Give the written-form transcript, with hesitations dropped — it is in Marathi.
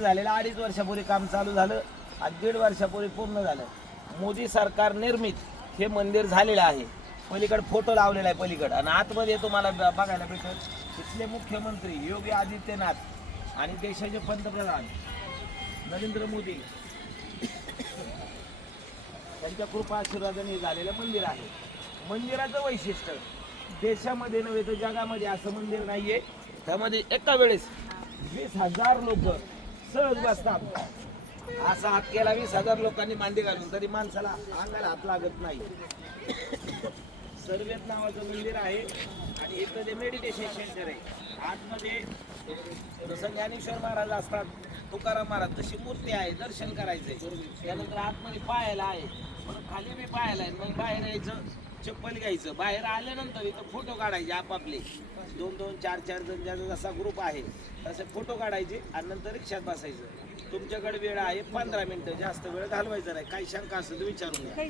झालेलं 2.5 वर्षापूर्वी काम चालू झालं आणि 1.5 वर्षापूर्वी पूर्ण झालं. मोदी सरकार निर्मित हे मंदिर झालेलं आहे. पलीकडे फोटो लावलेला आहे पलीकडे आणि आतमध्ये तुम्हाला बघायला भेटेल इथले मुख्यमंत्री योगी आदित्यनाथ आणि देशाचे पंतप्रधान नरेंद्र मोदी त्यांच्या कृपा आशीर्वादाने झालेलं मंदिर आहे. मंदिराचं वैशिष्ट्य देशामध्ये नव्हे तर जगामध्ये असं मंदिर नाहीये. त्यामध्ये एका वेळेस 20,000 लोक सहज बसतात. असा हात केला 20,000 लोकांनी मांडी घालून तरी माणसाला अंगाला हात लागत नाही. सर्वेत नावाचं मंदिर आहे आणि इथं ते मेडिटेशन सेंटर आहे. आतमध्ये जसं ज्ञानेश्वर महाराज असतात, तुकाराम महाराज तशी मूर्ती आहे, दर्शन करायचंय. त्यानंतर आतमध्ये पाहायला आहे, म्हणून खाली बी पाहायला आहे. मग बाहेर यायचं, चप्पल घ्यायचं, बाहेर आल्यानंतर इथं फोटो काढायचे आपापले 2-2, 4-4 जण ज्याचा जसा ग्रुप आहे तसे फोटो काढायचे आणि नंतर रिक्षात बसायचं. तुमच्याकडे वेळ आहे 15 मिनिटं, जास्त वेळ घालवायचा नाही. काही शंका असेल तर विचारून घ्या.